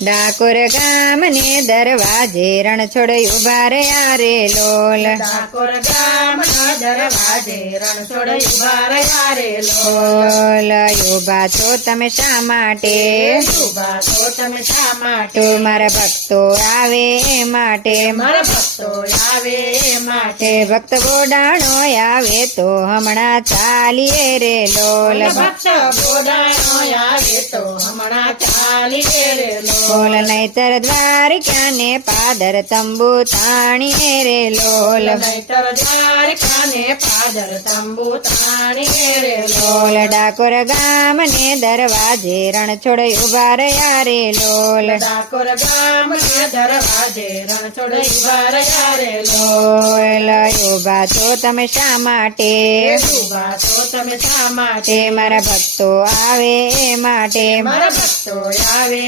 ડાકોર ગામને દરવાજે રણછોડ ઉભા રહ્યા રે લોલ. ડાકોર ગામના દરવાજે રણછોડ ઉભા રહ્યા રે લોલ ઉભા છો તમે શા માટે? ઉભા છો તમે શા માટે? તો મારા ભક્તો આવે એ માટે. મારા ભક્તો આવે એ માટે. ભક્ત બોડાણો આવે તો હમણાં ચાલીએ રે લોલ. ભક્ત બોડાણો આવે તો હમણાં ચાલીએ રે લોલ નહીતર દ્વારિકાને પાદર તંબુ તાણીએ રે લોલ. નહીતર દ્વારિકાને પાદર તંબુ તાણીએ રે લોલ ડાકોર ગામને દરવાજે રણછોડ ઉભા રહ્યા રે લોલ. ડાકોર ગામના દરવાજે રણછોડ ઉભા રહ્યા રે લોલ ઉભા છો તમે શા માટે? ઉભા છો તમે શા માટે? મારા ભક્તો આવે એ માટે. મારા ભક્તો આવે